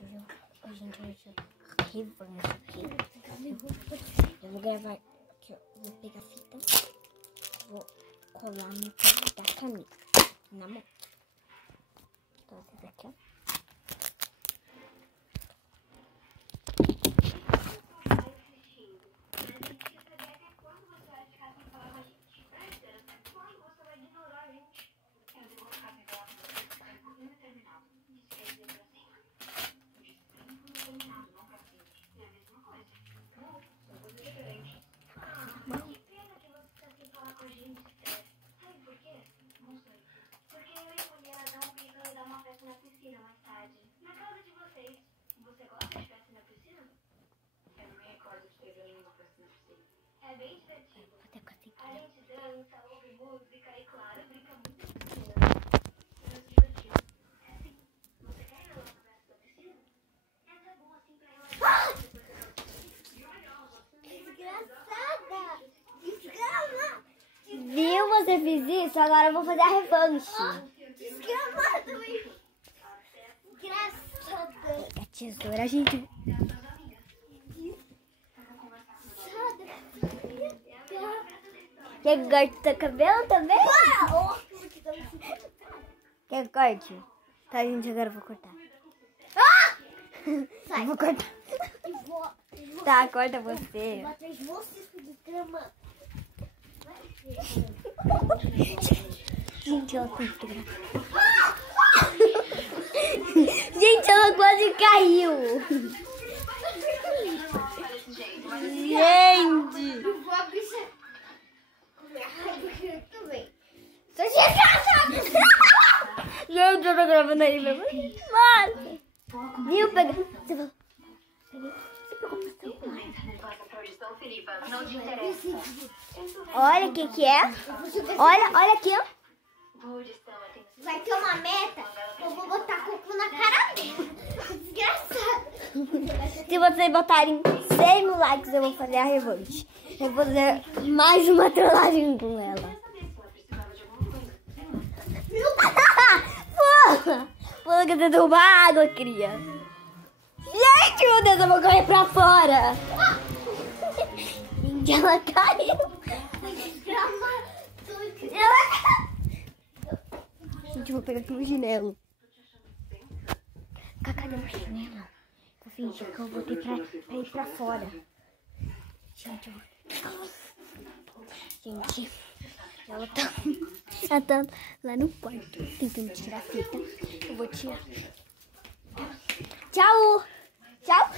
Gente, hoje revanche aqui. Eu vou gravar aqui, ó. Vou pegar a fita, vou colar no pé da camisa, na mão. Então, essa daqui, ó. É bem divertido. A gente dança, ouve música e, claro, brinca muito na piscina. Nos divertimos. É assim. Você quer ir lá na festa da piscina? É até bom assim pra relaxar. Desgraçada! Desgrama! Viu? Você fez isso? Agora eu vou fazer a revanche. Desgramada, mãe! Desgraçada! A tesoura, gente. Quer que corte teu cabelo também? Quer que corte? Tá, gente, agora eu vou cortar. Sai! Eu vou cortar. Vou Tá, corta você. atrás de você, desgrama! Gente, ela tem que gravar. Gente, ela quase caiu. Gente. Eu vou abrir isso. Também. Sou desgraçada! Gente, eu tô gravando aí mesmo. Mano. Viu? Pega. Você falou. Olha o que é. Olha aqui, ó. Vai ter uma meta, eu vou botar coco na cara dela. Desgraçada. Se vocês botarem 100 mil likes, eu vou fazer a revanche. Eu vou fazer mais uma trollagem com ela. Pula que você derruba água, cria. Gente, meu Deus, eu vou correr pra fora. Gente, ela caiu. Gente, eu vou pegar aqui no chinelo. Cadê o chinelo? Eu fingi que eu botei pra ir pra fora. Gente, Gente, ela tá lá no quarto tentando tirar a fita. Eu vou tirar. Tchau! Tchau!